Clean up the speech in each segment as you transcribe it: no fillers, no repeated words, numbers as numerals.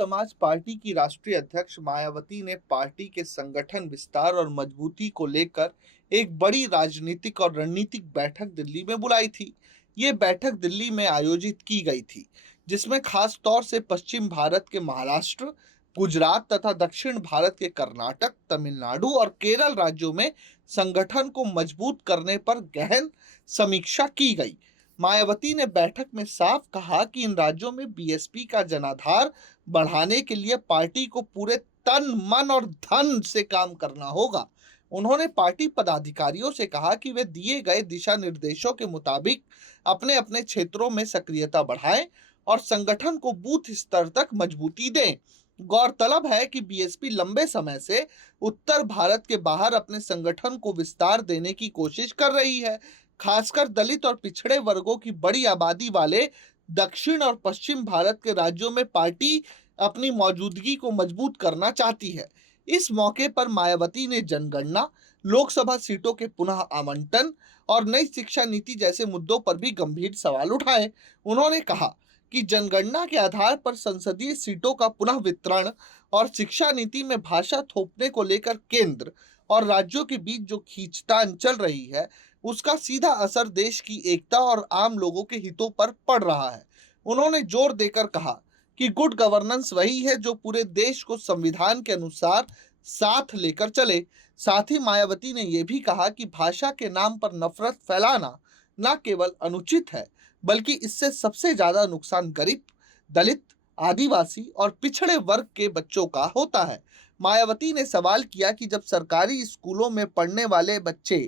समाज पार्टी की राष्ट्रीय अध्यक्ष मायावती ने पार्टी के संगठन विस्तार और मजबूती को लेकर एक बड़ी राजनीतिक और रणनीतिक बैठक दिल्ली में बुलाई थी। ये बैठक दिल्ली में आयोजित की गई थी, जिसमें खास तौर से पश्चिम भारत के महाराष्ट्र, गुजरात तथा दक्षिण भारत के कर्नाटक, तमिलनाडु और केरल राज्यों में संगठन को मजबूत करने पर गहन समीक्षा की गई। मायावती ने बैठक में साफ कहा कि इन राज्यों में बीएसपी का जनाधार बढ़ाने के लिए पार्टी को पूरे तन, मन और धन से काम करना होगा। उन्होंने पार्टी पदाधिकारियों से कहा कि वे दिए गए दिशा निर्देशों के मुताबिक अपने अपने क्षेत्रों में सक्रियता बढ़ाएं और संगठन को बूथ स्तर तक मजबूती दें। गौरतलब है कि बीएसपी लंबे समय से उत्तर भारत के बाहर अपने संगठन को विस्तार देने की कोशिश कर रही है, खासकर दलित और पिछड़े वर्गों की बड़ी आबादी वाले दक्षिण और पश्चिम भारत के राज्यों में पार्टी अपनी मौजूदगी को मजबूत करना चाहती है। इस मौके पर मायावती ने जनगणना, लोकसभा सीटों के पुनः आवंटन और नई शिक्षा नीति जैसे मुद्दों पर भी गंभीर सवाल उठाए। उन्होंने कहा कि जनगणना के आधार पर संसदीय सीटों का पुनः वितरण और शिक्षा नीति में भाषा थोपने को लेकर केंद्र और राज्यों के बीच जो खींचतान चल रही है, उसका सीधा असर देश की एकता और आम लोगों के हितों पर पड़ रहा है। उन्होंने जोर देकर कहा कि गुड गवर्नेंस वही है जो पूरे देश को संविधान के अनुसार साथ लेकर चले। साथ ही मायावती ने यह भी कहा कि भाषा के नाम पर नफरत फैलाना न केवल अनुचित है, बल्कि इससे सबसे ज्यादा नुकसान गरीब, दलित, आदिवासी और पिछड़े वर्ग के बच्चों का होता है। मायावती ने सवाल किया कि जब सरकारी स्कूलों में पढ़ने वाले बच्चे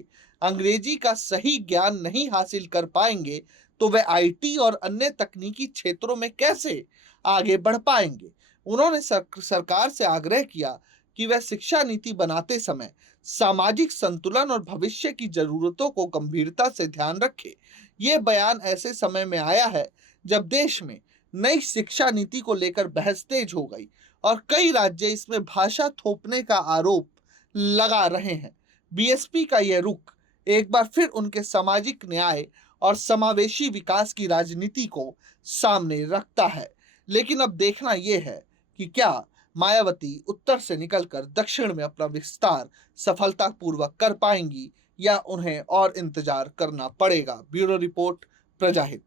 अंग्रेजी का सही ज्ञान नहीं हासिल कर पाएंगे, तो वे आईटी और अन्य तकनीकी क्षेत्रों में कैसे आगे बढ़ पाएंगे। उन्होंने सरकार से आग्रह किया कि वह शिक्षा नीति बनाते समय सामाजिक संतुलन और भविष्य की जरूरतों को गंभीरता से ध्यान रखे। ये बयान ऐसे समय में आया है जब देश में नई शिक्षा नीति को लेकर बहस तेज हो गई और कई राज्य इसमें भाषा थोपने का आरोप लगा रहे हैं। बीएसपी का यह रुख एक बार फिर उनके सामाजिक न्याय और समावेशी विकास की राजनीति को सामने रखता है। लेकिन अब देखना यह है कि क्या मायावती उत्तर से निकलकर दक्षिण में अपना विस्तार सफलतापूर्वक कर पाएंगी या उन्हें और इंतजार करना पड़ेगा। Bureau report, प्रजाहित।